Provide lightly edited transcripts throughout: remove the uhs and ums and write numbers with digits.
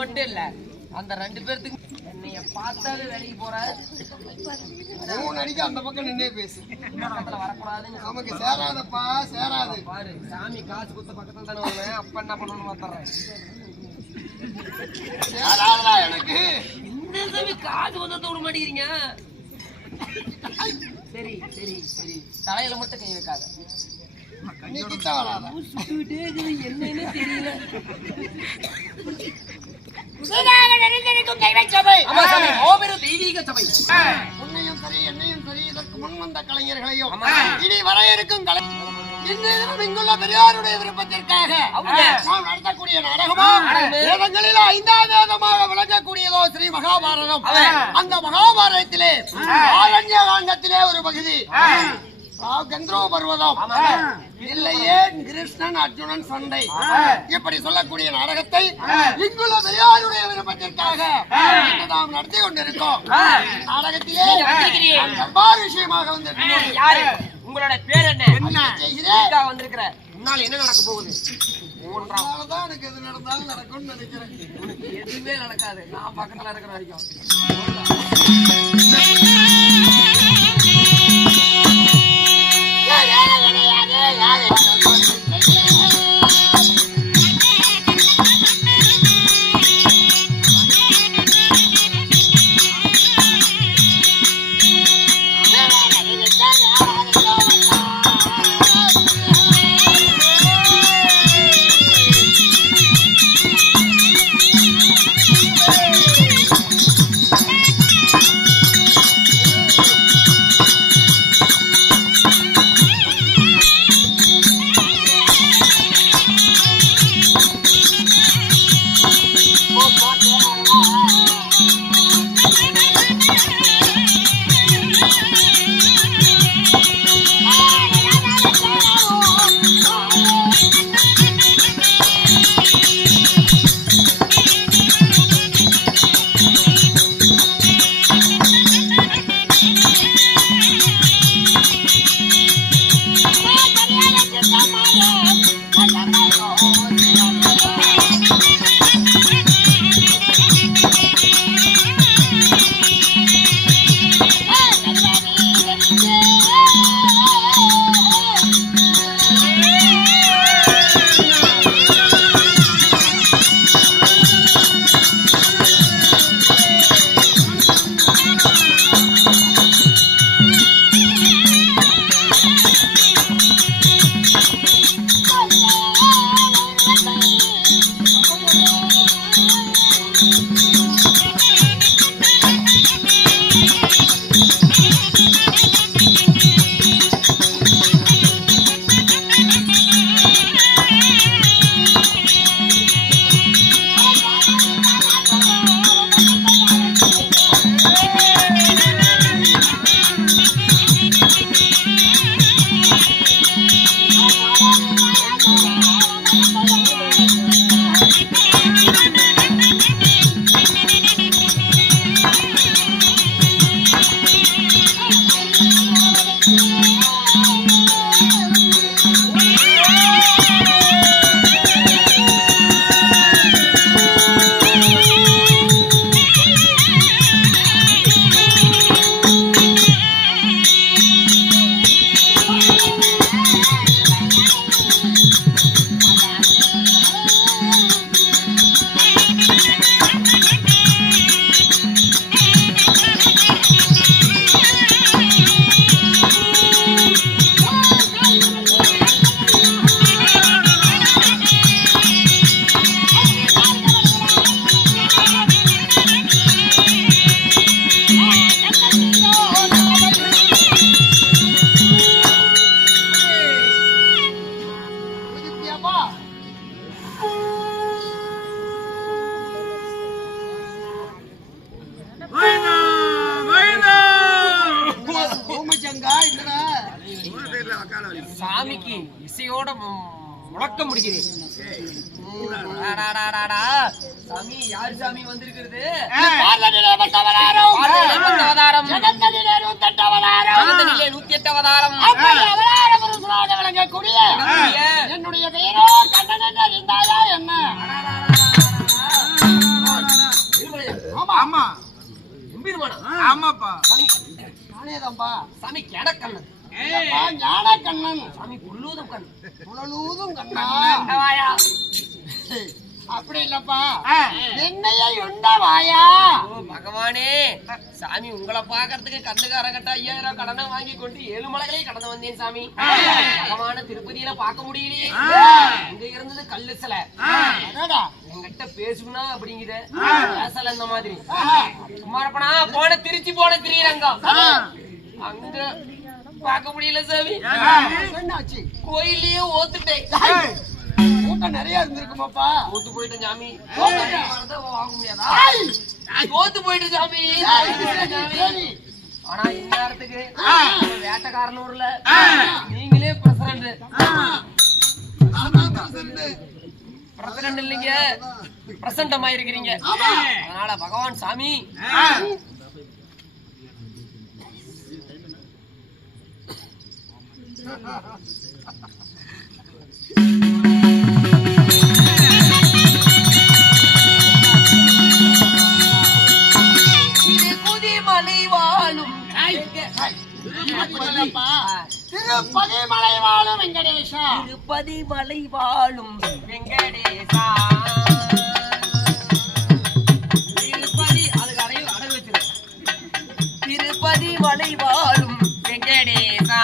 மட்டும் இல்ல அந்த 2 பேருக்கு என்னைய பார்த்தாலே வேலைக்கு போற அடிக்க அந்த பக்கம் நின்னே பேசு. பக்கத்துல வரக்கூடாதுன்னு நமக்கு சேராதப்பா, சேராது. பாரு சாமி காசு கொடுத்த பக்கத்துல தானே வருவேன். அப்ப என்ன பண்ணணும்னு மாத்தறேன். சேராதா எனக்கு. இந்த சாமி காசு வந்து விட மாட்டேங்கிறீங்க. சரி சரி சரி தலையில மட்டும் கை வைக்காத. நீ கிட்ட வராத. சுட்டுட்டே இருக்குது என்னன்னு தெரியல. தெய்வீக சபை உன்னையும் சரி என்னையும் சரி இதற்கு முன் வந்த கலைஞர்களையும் இனி வர இருக்கும் இங்குள்ள பெரியாருடைய விருப்பத்திற்காக நாம் நடத்தக்கூடிய நாடகமா வேதங்களில் 5ஆம் வேதமாக விளங்கக்கூடியதோ ஸ்ரீ மகாபாரதம். அந்த மகாபாரதத்திலே ஆரண்ய காண்டத்திலே ஒரு பகுதி கந்தர்வ பர்வதம் இல்லையே கிருஷ்ணன் அர்ஜுனன் சண்டை இப்படி சொல்லக்கூடிய நாடகத்தை இங்குள்ள பெரியாருடைய விருப்பத்திற்காக நாம் நடத்தி கொண்டிருக்கோம். நாடகத்திலே தர்பார் விஷயமாக வந்திருக்கிறோம். உங்களோட பேர் என்ன செய்கிறேன் வந்திருக்கிற முன்னால என்ன நடக்க போகுது? 3ஆம் தான் எனக்கு எது நடந்தாலும் நடக்கும்னு நினைக்கிறேன். எதுவுமே நடக்காது நான் பக்கத்துல இருக்கிற வரைக்கும். சாமிக்கு இசையோட முழக்க முடிகிறேன். சாமி யாரு சாமி வந்திருக்கிறது? என்னுடைய பெயரோ கண்ணன் என்ன தான்ப்பா. சாமி நானேதான்பா. சாமி கேடக்கண்ணன் அப்பா, ஞானக்கண்ணன். சாமி புல்லூதும் கண் புலலூதும் கண்ணா. வாயா அப்படி இல்லப்பா, ஆ. என்னைய உண்டவாயா. ஓ பகவானே சாமி உங்களை பாக்குறதுக்கு கண்ணுக்காரங்கிட்ட 5000 கடனை வாங்கி கொண்டு 7 மலைகளையும் கடந்து வந்தேன் சாமி. பகவான திருப்பதியில பார்க்க முடியலையே. இங்க இருந்தது கல்லு சிலை. அடடா. என்கிட்ட பேசுனா அப்படிங்கிற பேசல இந்த மாதிரி சும்மாப்பனா போன திருச்சி போன திரீரங்கம் அங்க பார்க்க முடியல சாமி. என்னாச்சு? கோயிலையே ஓத்துட்டேன். கூட்டம் நிறைய இருந்திருக்குமாப்பா. ஓத்து போயிட்டேன் சாமி. ஓத்துட்டேன். வாங்க முடியாதா? ஓத்து போயிட்டு சாமி. சரி. ஆனா இந்நேரத்துக்கு வேட்டக்காரனூர்ல நீங்களே பிரசிடண்ட் பிரசிடண்ட் இல்லைங்க, பிரசன்டம் ஆயிருக்கிறீங்க. அதனால பகவான் சாமி குதிமலை வாழும் திருப்பதி மலை வாழும் வெங்கடேஷா. திருப்பதி மலை வாழும் வெங்கடேசா. திருப்பதி அதுக்கு அடகு வச்சிரு. திருப்பதி மலை வாழும் வெங்கடேசா.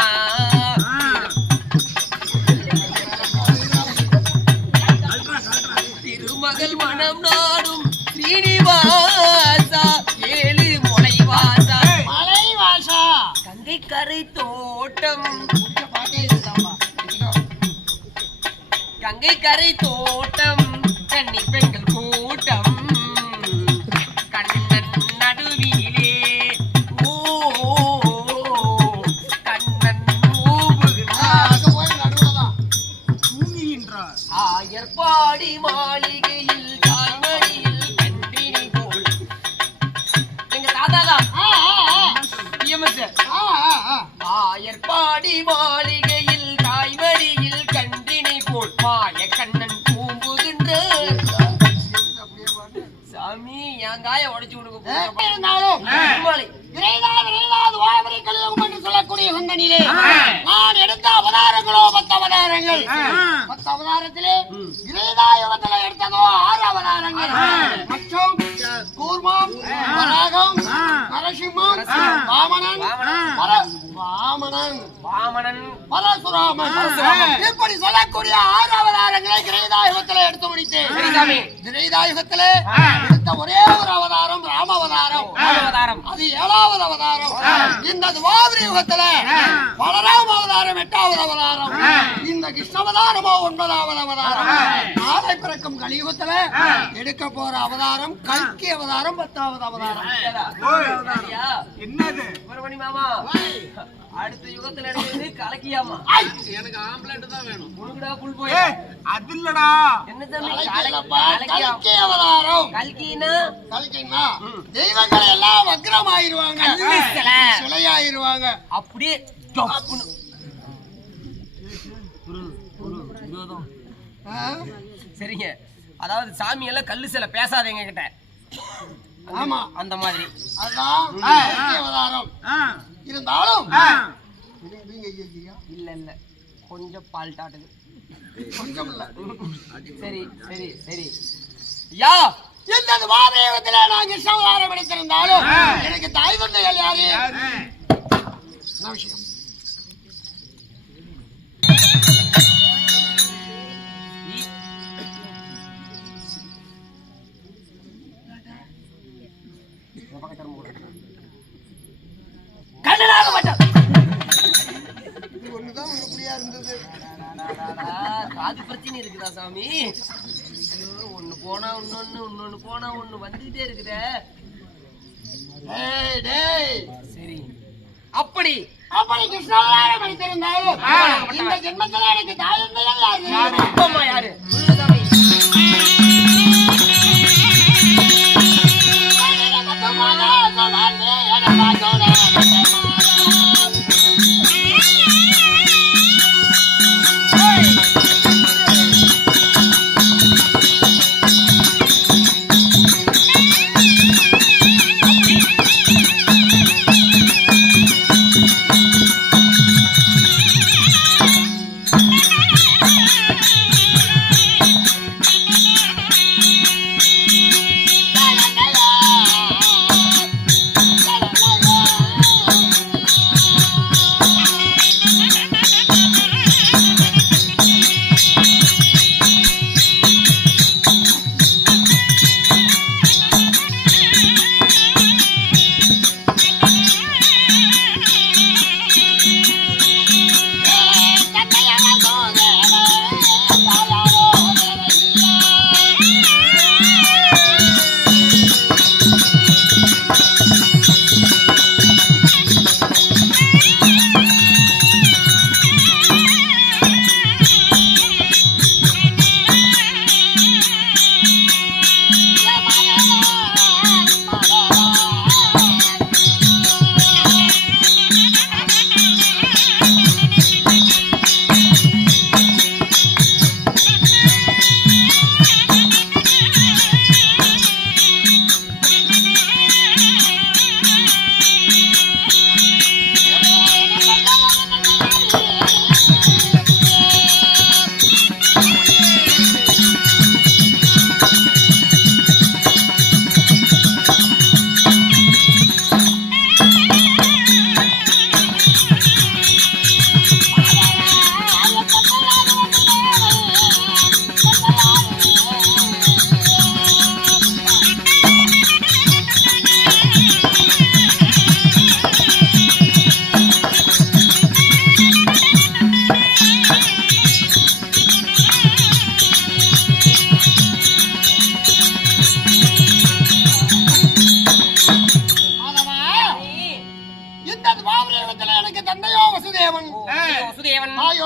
திருமகள் மனம் நாடும் ஸ்ரீனிவாசா. 7 முளைவாசா. மலைவாசா. கங்கை கரை தோட்டம். பாட்டே இதுதான்பா. கங்கை கரை தோட்டம் கன்னி பெண்கள் கூட்டம் கண்ணன் நடுவிலே. ஓ கண்ணன் ஊபுகிறார். அங்க போய் நடுவுலதான். தூங்குகின்றார். ஆயர்பாடி மாளிகையில் தாய்மடியில் கண்டினி போல். எங்க தாத்தாதான் டிஎம்எஸ். ஆயர்பாடி மாளிகையில் தாய்மடியில் கண்டினை போல் மாய கண்ணன் பூம்புகின்ற சாமி என் காய உடைச்சு கொடுக்க இருந்தாலும் சொல்லக்கூடிய குந்தனிலே நான் எடுத்த அவதாரங்களோ 10 அவதாரங்கள். 10 அவதாரத்திலே கிரேதாயுகத்தில் எடுத்ததோ 6 அவதாரங்கள். மற்றும் கூர்மம், வராகம், நரசிம்மம், வாமனன், வாமனன் பரசுராமன், இப்படி சொல்லக்கூடிய 6 அவதாரங்களை கிரேதாயுகத்தில் எடுத்து முடித்தேன். கிரேதாயுகத்திலே எடுத்த ஒரே ஒரு அவதாரம் ராமவதாரம். அது 7வது அவதாரம். இந்த துவாபர யுகத்துல பலராம அவதாரம் 8வது அவதாரம். இந்த கிருஷ்ணவதாரமோ 9வது அவதாரம். நாளை பிறக்கும் கலியுகத்துல எடுக்க போற அவதாரம் கல்கி அவதாரம் 10வது அவதாரம். என்னது சுப்பிரமணி மாமா அடுத்த யுகத்துல எடுக்கிறது கலக்கியாமா. எனக்கு ஆம்பளேட் தான் வேணும். உனக்குடா புல் போய் அது இல்லடா. என்ன தம்பி கல்கி அவதாரம். கல்கினா கல்கின்னா தெய்வங்கள் எல்லாம் வக்ரமாயிருவாங்க, சிலையாயிருவாங்க. அப்படியே சரிங்க. அதாவது சாமி எல்லாம் கல்லு சில பேசாதீங்க கிட்ட. ஆமா, அந்த மாதிரி அதுதான் கல்கி அவதாரம். இருந்தாலும் இல்ல இல்ல கொஞ்சம் பால் டாட்டுது. கொஞ்சம் இல்ல. சரி சரி சரி யா இந்த துவாபர யுகத்துல நான் கிருஷ்ணவதாரம் எடுத்திருந்தாலும் எனக்கு தாய் தந்தைகள் யாரு? என்ன விஷயம்? கண்ணனாக மாட்டான். இது ஒண்ணுதான் உருப்படியா இருந்தது. காது பிரச்சனை இருக்குதா சாமி? ஒண்ணு போனா இன்னொன்னு போனா ஒண்ணு வந்துகிட்டே இருக்குதே. சரி அப்படி கிருஷ்ணவதாரம் எடுத்திருந்தாலும் இந்த ஜென்மத்துல எனக்கு தாய் தந்தைகள் யாரு? அப்பா யாரு? சாமி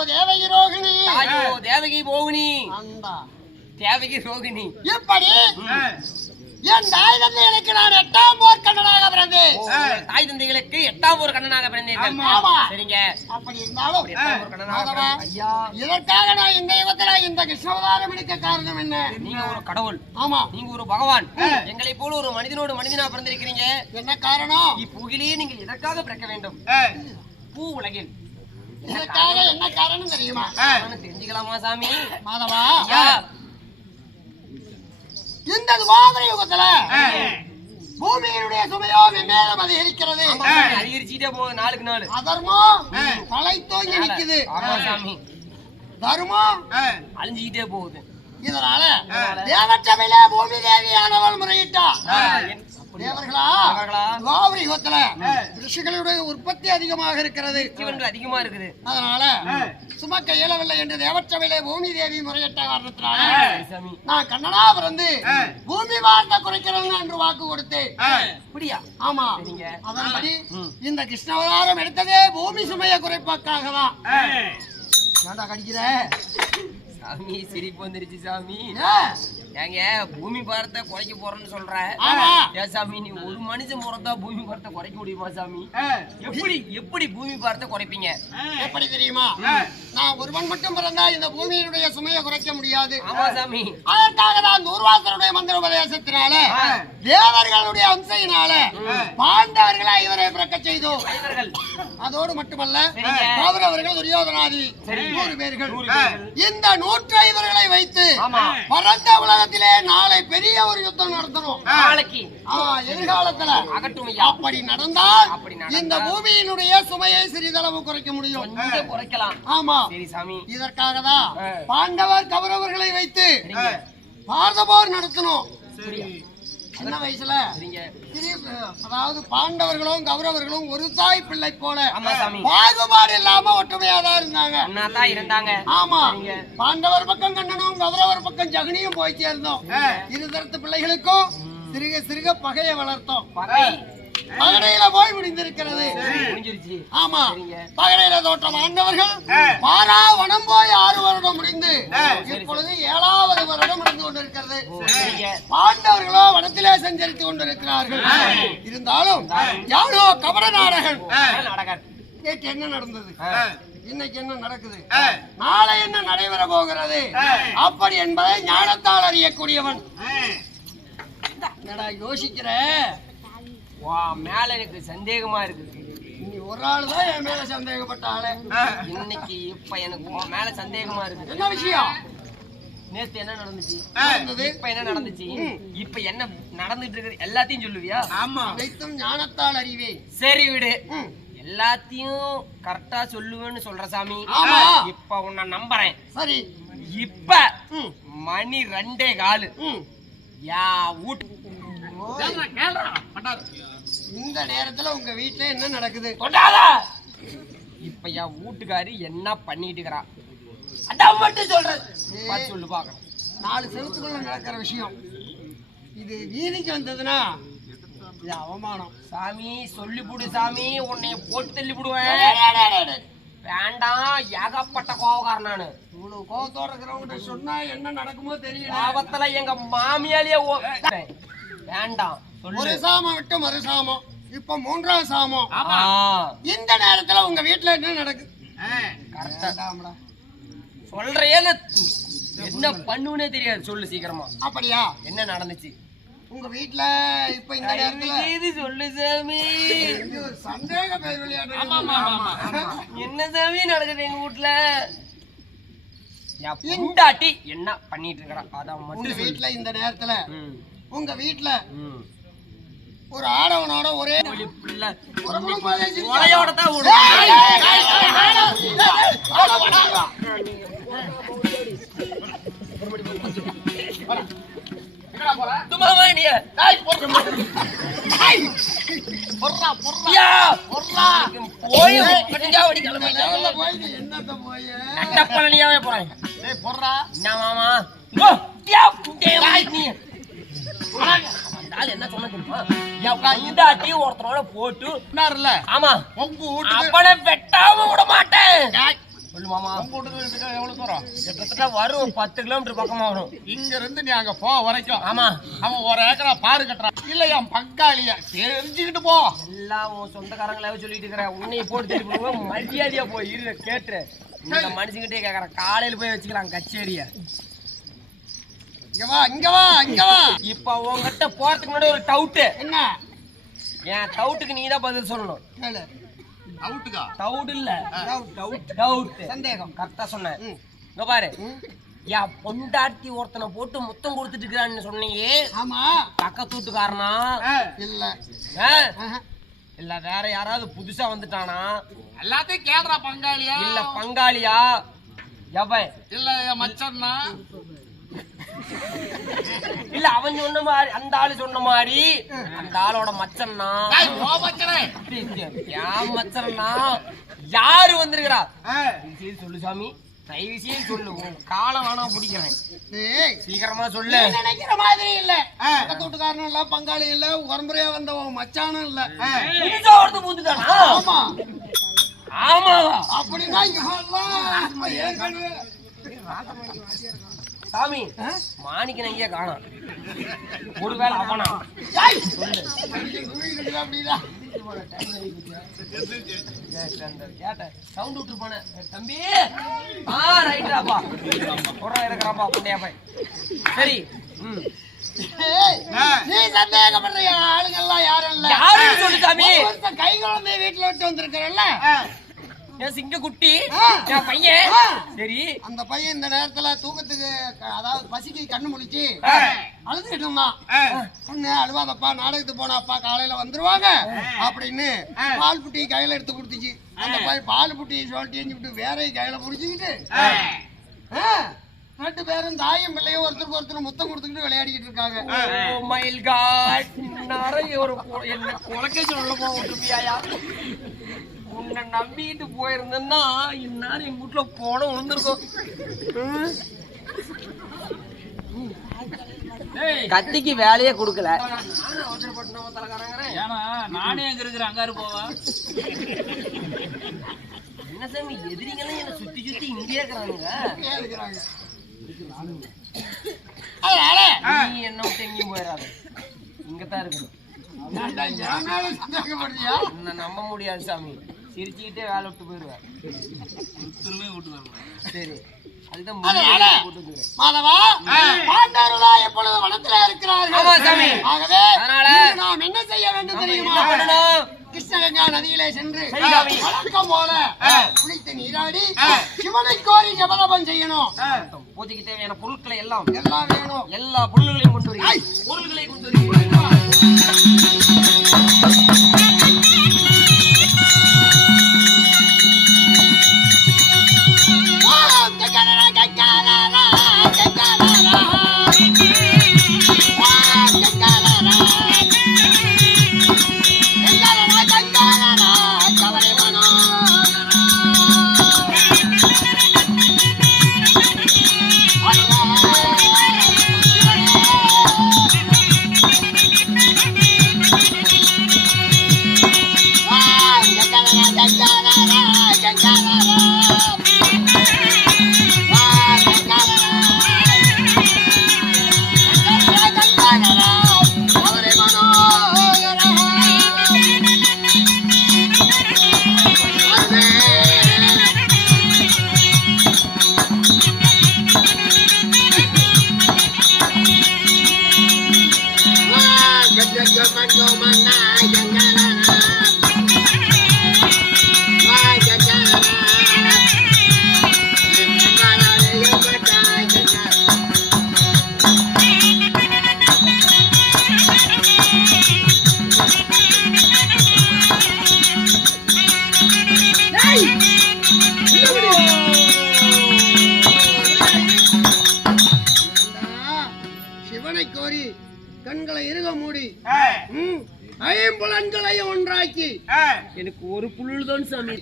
தாயோ தேவகி ரோகிணி தாயோ தேவகி போகினி அண்டா தேவகி ரோகிணி இப்படி என் தாய் தந்தைகளுக்கு நான் 8ஆம் போர் கண்ணனாக பிறந்தேன். தாய் தந்தைகளுக்கு 8ஆம் ஒரு கண்ணனாக பிறந்தீர்கள். ஆமா. சரிங்க. அப்படி இருந்தாலும் 8ஆம் ஒரு கண்ணனாக மாதவா, ஐயா, இதற்காக நான் இந்த யுகத்துல இந்த கிருஷ்ணவதாரம் எடுக்க காரணம் என்ன? நீங்க ஒரு கடவுள், ஆமா, நீங்க ஒரு பகவான், எங்களை போல ஒரு மனிதனோடு மனிதனா பிறந்திருக்கிறீங்க. என்ன காரணம்? இப்புகிலே நீங்கள் எதற்காக பிறக்க வேண்டும்? பூ உலகில் இதற்காக என்ன காரணம் தெரியுமா? தெரிஞ்சுக்கலாமா சாமி? மாதவா, ஐயா, இந்த துவாபர யுகத்துல பூமியினுடைய சுமையோ மேலும் அதிகரிக்கிறது. அதிகரிச்சுட்டே போகுது நாளுக்கு நாள். அதர்மம் தலை தோங்கி நிக்குது. ஆமா சாமி, தர்மம் அழிஞ்சுக்கிட்டே போகுது. இதனால தேவச்சபையில பூமி தேவியானவள் முறையிட்டார். தேவர்களா, துவாபர யுகத்துல ரிஷிகளுடைய உற்பத்தி அதிகமாக இருக்கிறது, ஜீவன்கள் அதிகமா இருக்குது. அதனால சுமக்க இயலவில்லை என்று தேவச்சபையிலே பூமி தேவி முறையிட்ட காரணத்தினால சாமி, நான் கண்ணனா பிறந்து பூமி வார்த்தை குறைக்கிறேன் என்று வாக்கு கொடுத்தேன். அப்படியா? ஆமா, சரிங்க. அதன்படி இந்த கிருஷ்ணவதாரம் எடுத்ததே பூமி சுமையை குறைப்பாக்காக தான். ஏண்டா கடிக்கிற சாமி? சிரிப்பு வந்துருச்சு சாமி. ஏன்? ஏங்க பூமி பாரத்தை குறைக்க போறேன்னு சொல்ற? ஆமா. ஏன் சாமி, நீ ஒரு மனுஷன் பிறந்தா பூமி பாரத்தை குறைக்க முடியுமா சாமி? எப்படி பூமி பாரத்தை குறைப்பீங்க? எப்படி தெரியுமா? நான் ஒருவன் மட்டும் பிறந்தா இந்த பூமியினுடைய சுமையை குறைக்க முடியாது. ஆமா சாமி. அதற்காக தான் தூர்வாசனுடைய மந்திர உபதேசத்தினால தேவர்களுடைய அம்சையினால பாண்டவர்களை இவரை பிறக்க செய்தோம். அதோடு மட்டுமல்ல, கௌரவர்கள் துரியோதனாதி 100 பேர்கள். இந்த 105 வைத்து பரந்த உலகத்திலே நாளை பெரிய ஒரு யுத்தம் நடத்தணும். நாளைக்கு எதிர்காலத்துல அப்படி நடந்தால் இந்த பூமியினுடைய சுமையை சிறிதளவு குறைக்க முடியும். குறைக்கலாம். ஆமா, சரி சாமி. இதற்காக தான் பாண்டவர் கௌரவர்களை வைத்து பாரத போர் நடத்தணும். சின்ன வயசுல அதாவது பாண்டவர்களும் கௌரவர்களும் ஒரு தாய் பிள்ளை போல பாகுபாடு இல்லாம ஒற்றுமையா தான் இருந்தாங்க. ஆமா, பாண்டவர் பக்கம் கண்ணனும் கௌரவர் பக்கம் ஜகனியும் போய் சேர்ந்தோம். இருதரத்து பிள்ளைகளுக்கும் சிறுக சிறுக பகையை வளர்த்தோம். பகடையில போய் முடிந்திருக்கிறது. ஆமா, பகடையில தோற்ற பாண்டவர்கள் பாரா வனம் போய் 6 வருடம் முடிந்து இப்பொழுது 7வது வருடம் முடிந்து கொண்டிருக்கிறது. பாண்டவர்களோ வனத்திலே சஞ்சரித்துக் கொண்டிருக்கிறார்கள். இருந்தாலும் யாரோ கபட நாடகன் நேற்று என்ன நடந்தது, இன்னைக்கு என்ன நடக்குது, நாளை என்ன நடைபெற போகிறது அப்படி என்பதை ஞானத்தால் அறியக்கூடியவன். யோசிக்கிற மேல எனக்கு சந்தேகமா இருக்குது. நீ ஒரு ஆள் தான் என் மேல சந்தேகப்பட்ட ஆளு. இன்னைக்கு இப்ப எனக்கு மேல சந்தேகமா இருக்குது. என்ன விஷயம்? நேத்து என்ன நடந்துச்சு, இப்ப என்ன நடந்துச்சு, இப்ப என்ன நடந்துட்டு இருக்கு எல்லாத்தையும் சொல்லுவியா? ஆமா, அனைத்தும் ஞானத்தால் அறிவே. சரி விடு, எல்லாத்தையும் கரெக்டா சொல்லுவேன்னு சொல்ற சாமி. இப்ப உன்னை நம்புறேன். சரி, இப்ப மணி 2:15. யா வீட்டு இந்த நேரத்துல உங்க வீட்டுல என்ன நடக்குது? இப்ப என் வீட்டுக்காரி என்ன பண்ணிட்டு இருக்கிறா அதான் மட்டும் சொல்றது. சொல்லு பாக்கலாம். 4 செவத்துக்குள்ள நடக்கிற விஷயம் இது. வீதிக்கு வந்ததுன்னா இது அவமானம் சாமி. சொல்லிவிடு சாமி, உன்னைய போட்டு தள்ளி விடுவேன். வேண்டாம், ஏகப்பட்ட கோபக்காரன் நானு. இவ்வளவு கோபத்தோட இருக்கிறவங்க சொன்னா என்ன நடக்குமோ தெரியல. கோபத்துல எங்க மாமியாலேயே வேண்டாம். ஒரு சாமம் விட்டு மறு சாமம், இப்ப 3ஆம் சாமம். இந்த நேரத்துல உங்க வீட்டுல என்ன நடக்குது? சொல்றே, என்ன பண்ணுவனே தெரியாது. சொல்லு சீக்கிரமா. அப்படியா? என்ன நடந்துச்சு உங்க வீட்டுல இப்ப இந்த நேரத்துல? சொல்லு சாமி. சந்தேக பேர் விளையாடு. என்ன சாமி நடக்குது எங்க வீட்டுல? பொண்டாட்டி என்ன பண்ணிட்டு இருக்கா அதான் மட்டும். வீட்டுல இந்த நேரத்துல உங்க வீட்டுல ஒரு ஆடவனோட ஒரே கொலையோட தான் என்ன சொன்ன ஒருத்தரோட போட்டு. ஆமா, அவனை வெட்டாம விட மாட்டேன். சொல்லு மாமா. உங்க வீட்டுக்கு எவ்வளவு தூரம்? கிட்டத்தட்ட வரும் 10 கிலோமீட்டர் பக்கமா வரும். இங்க இருந்து நீ அங்க போ வரைக்கும். ஆமா. அவன் ஒரு ஏக்கரா பாரு கட்டுறான். இல்ல என் பங்காளியா தெரிஞ்சுக்கிட்டு போ. எல்லாம் உன் சொந்தக்காரங்களாவே சொல்லிட்டு இருக்கிறேன். உன்னைய போட்டு திருப்பி போடுவோம். மரியாதையா போய் இரு கேட்டு. இந்த மனுஷங்கிட்டே கேக்குறேன். காலையில போய் வச்சுக்கலாம் கச்சேரிய. இங்க வா இங்க வா இங்க வா. இப்ப உங்ககிட்ட போறதுக்கு முன்னாடி ஒரு டவுட். என்ன? என் டவுட்டுக்கு நீ தான் பதில் சொல்லணும். கேளு. அவுட்டுக்கா? டவுட் இல்ல, டவுட் டவுட். சந்தேகம். கரெக்டா சொன்னேன். இங்க பாரு, என் பொண்டாட்டி ஒருத்தனை போட்டு முத்தம் கொடுத்துட்டு இருக்கிறான்னு சொன்னீங்க. ஆமா. பக்கத்து வீட்டுக்காரனா? இல்ல. இல்ல வேற யாராவது புதுசா வந்துட்டானா? எல்லாத்தையும் கேடுறா பங்காளியா? இல்ல பங்காளியா? எவன்? இல்ல என் மச்சன்னா? இல்ல அவன் சொன்ன மாதிரி, அந்த ஆளு சொன்ன மாதிரி அந்த ஆளோட மச்சன்னா? என் மச்சன்னா யாரு வந்திருக்கிறா? சொல்லு சாமி, தயவு செய்து சொல்லு. உன் காலம் வேணா பிடிக்கிறேன், சீக்கிரமா சொல்லு. நினைக்கிற மாதிரி இல்ல. பக்கத்து வீட்டுக்காரனும் இல்ல, பங்காளி இல்ல, உரம்பரையா வந்த மச்சானும் இல்ல. புதுசா ஒருத்தன் பூந்துட்டானா? ஆமா. ஆமாவா? அப்படின்னா ஏற்கனவே சாமி மாணிக்கன் எங்கேயா காணோம். ஒருவேளை அவனா? சொல்லு. சவுண்ட் விட்டு போன தம்பி. ரைட்டாப்பா இருக்கிறாப்பா புண்டையா போய். சரி. நீ சந்தேகப்படுற ஆளுங்கெல்லாம் யாரும் இல்ல. யாருன்னு சொல்லு சாமி. கை குழந்தைய வீட்டுல விட்டு வந்திருக்கிறல்ல, என் சிங்க குட்டி, என் பையன். சரி. அந்த பையன் இந்த நேரத்துல தூக்கத்துக்கு, அதாவது பசிக்கு கண்ணு முடிச்சு அழுதுகிட்டு இருந்தான். பொண்ணு அழுவாதப்பா, நாடகத்துக்கு போன அப்பா காலையில வந்துருவாங்க அப்படின்னு பால் புட்டி கையில எடுத்து கொடுத்துச்சு. அந்த பையன் பால் புட்டியை சொல்லிட்டு வேற கையில புடிச்சுக்கிட்டு 2 பேரும் தாயும் பிள்ளையும் ஒருத்தருக்கு ஒருத்தர் முத்தம் கொடுத்துக்கிட்டு விளையாடிக்கிட்டு இருக்காங்க. என்ன குலக்கே சொல்ல போட்டுருப்பியாயா? உன்னை நம்பிட்டு போயிருந்தேன்னா இந்நேரம் எங்க வீட்டுல போன விழுந்திருக்கும். கத்திக்கு வேலையே கொடுக்கல. நானே அங்க இருக்கிற அங்காரு போவா. என்ன சாமி எதிரிங்களும் என்ன சுத்தி சுத்தி இங்கே இருக்கிறாங்க. நீ என்ன விட்டு எங்கேயும் போயிடாத, இங்கதான் இருக்கணும். என்ன நம்ப முடியாது சாமி, சிரிச்சுக்கிட்டே வேலை விட்டு போயிருவேன். சரி, அதுதான் மாதவா, பாண்டவர்களா எப்பொழுது வனத்திலே இருக்கிறார்கள். ஆகவே நாம் என்ன செய்ய வேண்டும் தெரியுமா? கிருஷ்ணகங்கா நதியிலே சென்று வழக்கம் போல குளித்து நீராடி சிவனை கோரி ஜபதபம் செய்யணும். பூஜைக்கு தேவையான பொருட்களை எல்லாம் வேணும். எல்லா பொருள்களையும் கொண்டு வருகிறேன். பொருள்களை கொண்டு வருகிறேன். சிவனை கோரி கண்களை இருக மூடி ஐம்புலன்களை ஒன்றாக்கி எனக்கு ஒரு புல்லு தான் சாமி.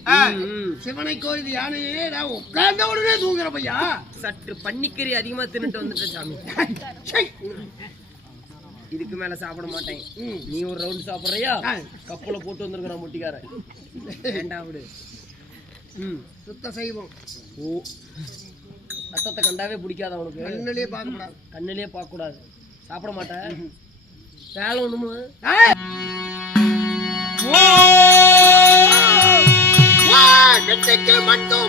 சிவனை கோரி யானையே உட்கார்ந்த உடனே தூங்குற பையா. சற்று பன்னிக்கறி அதிகமா தின்னுட்டு வந்துட்டேன் சாமி. இதுக்கு மேல சாப்பிட மாட்டேன். நீ ஒரு ரவுண்ட் சாப்பிடுறியா? கப்பல போட்டு வந்திருக்கிற முட்டிக்கார. வேண்டாம் விடு. சுத்த செய்வோம். ஓ, ரத்தத்தை கண்டாவே பிடிக்காது அவனுக்கு. கண்ணிலே பார்க்க கூடாது. கண்ணிலே பார்க்க கூடாது. சாப்பிட மாட்டேன். வேலை ஒண்ணுமு வெற்றிக்கு மட்டும்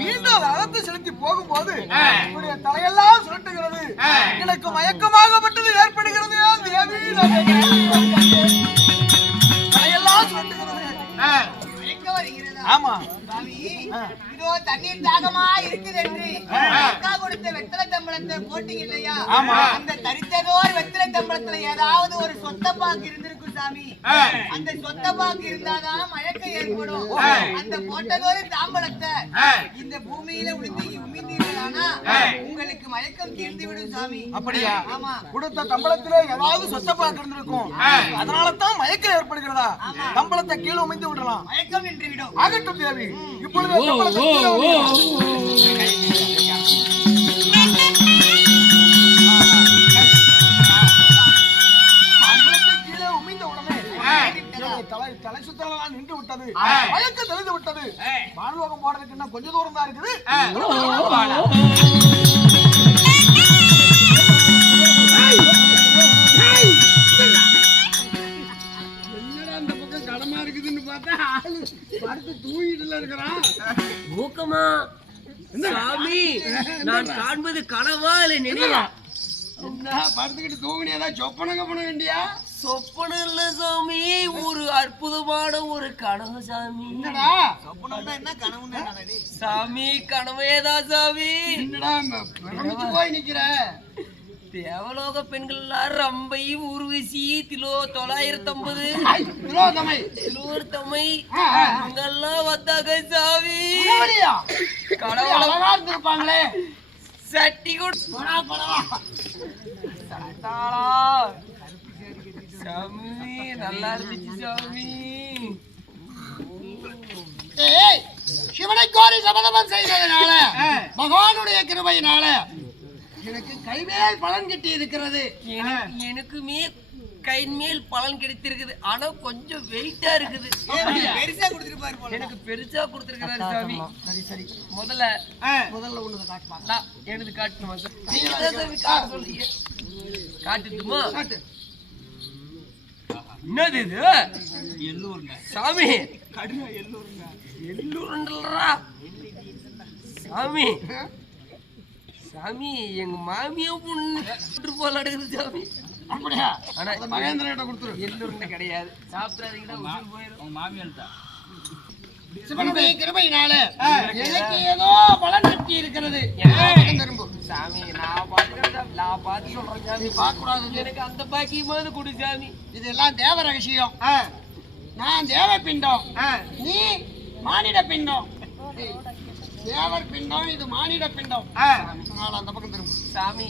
மீண்டும் ரதத்தை செலுத்தி போகும்போது தலையெல்லாம் சுருட்டுகிறது. எனக்கு மயக்கமாகப்பட்டது ஏற்படுகிறது. தலையெல்லாம் சுருட்டுகிறது. ஆமா இதோ தண்ணீர் தாகமா இருக்குது என்று அக்கா கொடுத்த வெத்தலை தம்பளத்தை போட்டீங்க இல்லையா? அந்த தரித்ததோர் வெத்தலை தம்பளத்துல ஏதாவது ஒரு சொத்த பாக்கு இருந்திருக்கும் சாமி. அந்த சொத்த பாக்கு இருந்தாதான் மயக்கம் ஏற்படும். அந்த போட்டதோர் தாம்பளத்தை இந்த பூமியில உமிழ்ந்தீர்களானா உங்களுக்கு மயக்கம் தீர்ந்து விடும் சாமி. அப்படியா? ஆமா. கொடுத்த தம்பளத்திலே ஏதாவது சொத்த பாக்கு இருந்திருக்கும். அதனாலதான் மயக்கம் ஏற்படுகிறதா? தம்பளத்தை கீழே உமிழ்ந்து விடலாம். மயக்கம் நின்று விடும். ஆகட்டும் தேவி. இப்பொழுது தம்பளத்தை கீழே உமிழ்ந்த உடனே தலை சுத்தலாம் நின்று விட்டது. மயக்கம் தெளிந்து விட்டது. வானலோகம் போறதுக்கு இன்னும் கொஞ்ச தூரம் தான் இருக்குது. அந்த பக்கம் கடமா இருக்குதுன்னு பார்த்தா படுத்து தூங்கிட்டுல இருக்கிறான். ஊக்கமா சாமி, நான் காண்பது கனவா இல்லை நினைவா? என்ன படுத்துக்கிட்டு தூங்கினியா? சொப்பன கப்பன வேண்டியா? சொப்பன இல்ல சாமி, ஒரு அற்புதமான ஒரு கனவு சாமி. என்னடா சொப்பனம்னா என்ன கனவுன்னா சாமி கனவேதான் சாமி. என்னடா பிரமிச்சு போய் நிக்கிற? தேவலோக பெண்கள் எல்லாம் ரம்பை ஊர்வசி திலோ 950 திலோத்தமை இங்கெல்லாம் வந்தாங்க சாமி. கடவுள அழகா இருந்திருப்பாங்களே. சட்டி போடா போடா. சாமி நல்லா இருந்துச்சு சாமி. ஏய், சிவனை கோரி சபதம் செய்ததனால பகவானுடைய கிருபையினால எனக்கு கைமேல் பலன் கிட்டி இருக்கிறது. எனக்குமே கை மேல் பலன் கிடைத்திருக்குது. ஆனா கொஞ்சம் வெயிட்டா இருக்குது. பெருசா கொடுத்துருப்பாரு போல. எனக்கு பெருசா கொடுத்திருக்கிறாரு சாமி. சரி சரி. முதல்ல ஒண்ணு காட்டுப்பாங்க. நான் எனக்கு காட்டணுமா சார்? நீங்க தான் சாமி காட்ட சொல்றீங்க. காட்டுட்டுமா? காட்டு. என்னது இது? எல்லூருங்க சாமி கடுங்க எல்லோருங்க. எல்லூருன்றா சாமி. சாமி எங்க மாமியா பொண்ணு போல அடங்குது சாமி. அப்படியா? ஆனா மகேந்திர கிட்ட கொடுத்துரு. எல்லூருன்னு கிடையாது. சாப்பிடாதீங்கன்னா உயிர் போயிடும். உங்க மாமியார் தான் சிவனுடைய கிருபையினால எனக்கு ஏதோ பலன் கிட்டி இருக்கிறது. சாமி நான் பார்த்து சொல்றேன் சாமி. பார்க்க கூடாது. எனக்கு அந்த பாக்கியமாவது கொடு சாமி. இதெல்லாம் தேவ ரகசியம். நான் தேவ பிண்டம், நீ மானிட பிண்டம். தேவர் பிண்டம், இது மானிட பிண்டம். அதனால அந்த பக்கம் திரும்ப. சாமி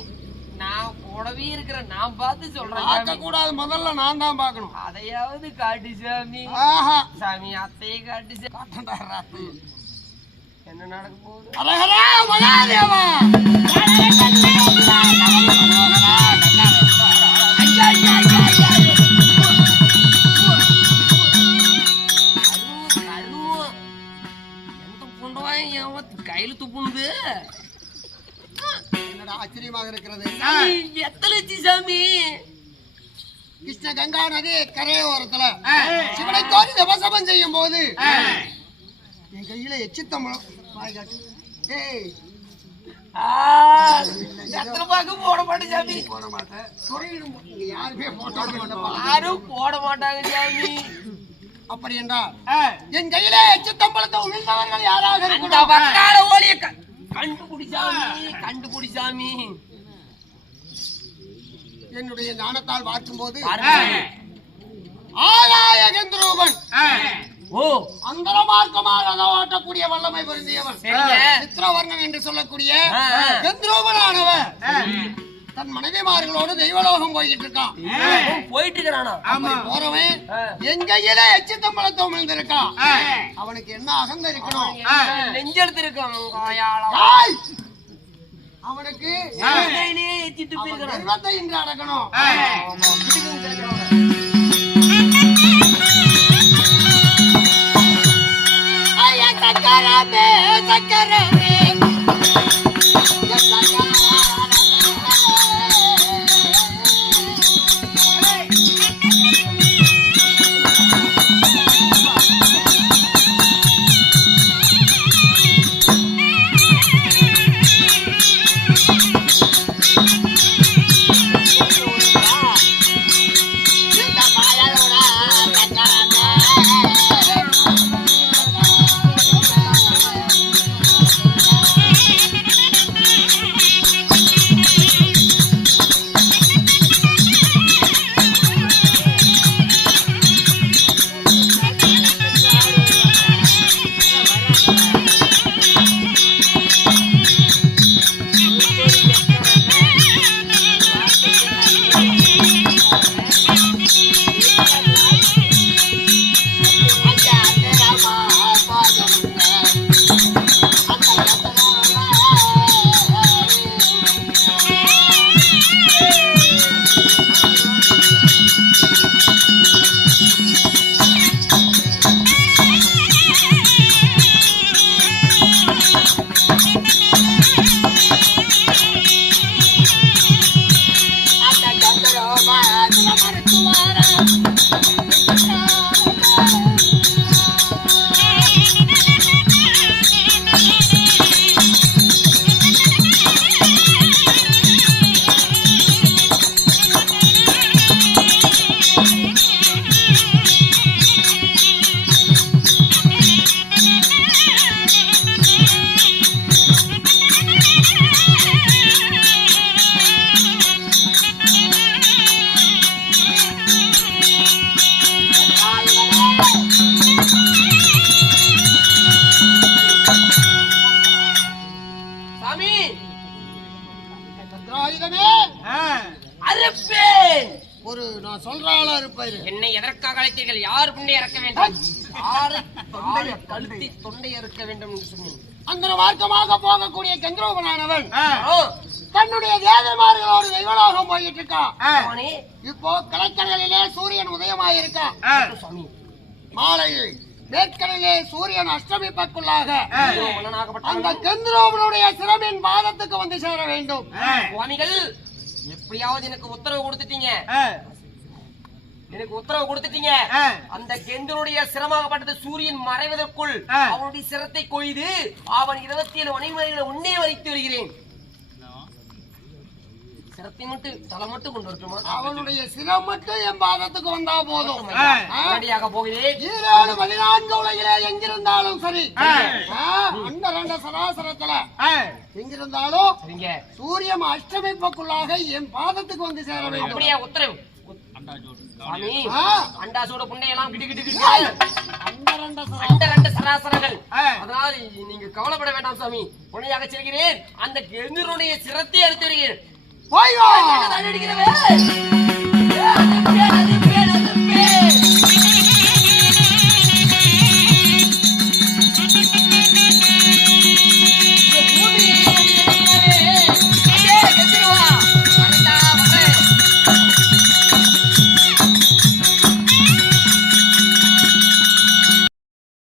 நான் கூடவே இருக்கிற நான் பார்த்து சொல்றேன் பார்க்க கூடாது, முதல்ல நான் தான் பார்க்கணும். அதையாவது காட்டு சாமி. ஆஹா, சாமி அத்தையை காட்டு சாமி. காட்டண்டா ராத்து. என்ன நடக்க போகுது? அரஹரா மகாதேவா. கையில துப்புனுது. என்னடா ஆச்சரியமாக இருக்கிறது. எத்தனை சாமி? கிருஷ்ண கங்கா நதி கரையோரத்துல சிவனை கோரி தபசபம் செய்யும் போது என் கையில எச்சித்தம்பளம் வாய் காட்டு. ஏய், எத்தனை பாக்கு போட மாட்டேன் சாமி. போட மாட்டேன், சொருகிடும். இங்க யாருமே போட்டோ போட யாரும் போட மாட்டாங்க சாமி. அப்படி என்றால் என் கையில எச்சித்தம்பளத்தை உமிழ்ந்தவர்கள் யாராக அந்த இருக்கணும்? வக்கால ஓலிய கண்டுபிடி சாமி. என்னுடைய ஞானத்தால் பார்க்கும் போது பாருங்க. ஆகாய கந்தரூபன், ஓ அந்தரமார்க்கமாக ரத ஓட்டக்கூடிய வல்லமை பொருந்தியவன், சரிங்க. சித்திரவர்ணன் என்று சொல்லக்கூடிய கந்தரூபனானவன் தன் மனைவிமார்களோடு தெய்வலோகம் போய்கிட்டு இருக்கான். போயிட்டு இருக்கிறானா? அப்படி போறவன் என் கையில எச்சித்தம்பளத்தை உமிழ்ந்திருக்கான். அவனுக்கு என்ன அகந்த இருக்கணும்? நெஞ்செடுத்து இருக்கான். ஏய்! அவனுக்கு ஏத்திட்டு போயிருக்கான். கர்வத்தை இன்று அடக்கணும். சக்கரமே சக்கரமே ஒரு நான் சொல்றாளா இருப்பாரு. என்னை எதற்காக அழைத்தீர்கள்? யார் புண்ணை இறக்க வேண்டும்? யாரை கழுத்தி தொண்டை இறக்க வேண்டும் என்று சொன்னீங்க. அந்த மார்க்கமாக போகக்கூடிய கந்தரூபனானவன் தன்னுடைய தேவமார்களோடு தெய்வலோகம் போயிட்டு இருக்கான். இப்போ கலக்கடலிலே சூரியன் உதயமாயிருக்கான். மாலையில் மேற்கடலிலே சூரியன் அஷ்டமிப்பக்குள்ளாக அந்த கந்தரூபனுடைய சிரமின் பாதத்துக்கு வந்து சேர வேண்டும். சுவாமிகள் எப்படியாவது எனக்கு உத்தரவு கொடுத்துட்டீங்க. அந்த கெந்தனுடைய சிரமாகப்பட்டது சூரியன் மறைவதற்குள் அவனுடைய சிரத்தை கொய்து அவன் 27 மனைவிகளை உன்னே வரைத்து வருகிறேன். சிரத்தை மட்டும் தலை மட்டும் கொண்டு வரட்டுமா? அவனுடைய சிரம் மட்டும் என் பாதத்துக்கு வந்தா போதும். போகிறேன். 14 உலகிலே எங்கிருந்தாலும் சரி, அந்த 2 சராசரத்துல எங்கிருந்தாலும் சூரியன் அஷ்டமிப்புக்குள்ளாக என் பாதத்துக்கு வந்து சேர வேண்டும். அப்படியே உத்தரவு. அண்டாசோட புண்டையெல்லாம் அந்த 2 பராசரங்கள். அதனால் நீங்க கவலைப்பட வேண்டாம் சாமி. உடனடியாக செல்கிறேன். அந்த கெழுந்தருடைய சிரத்தை எடுத்து வருகிறேன். போய் வா. தான் அடிக்கிறவே.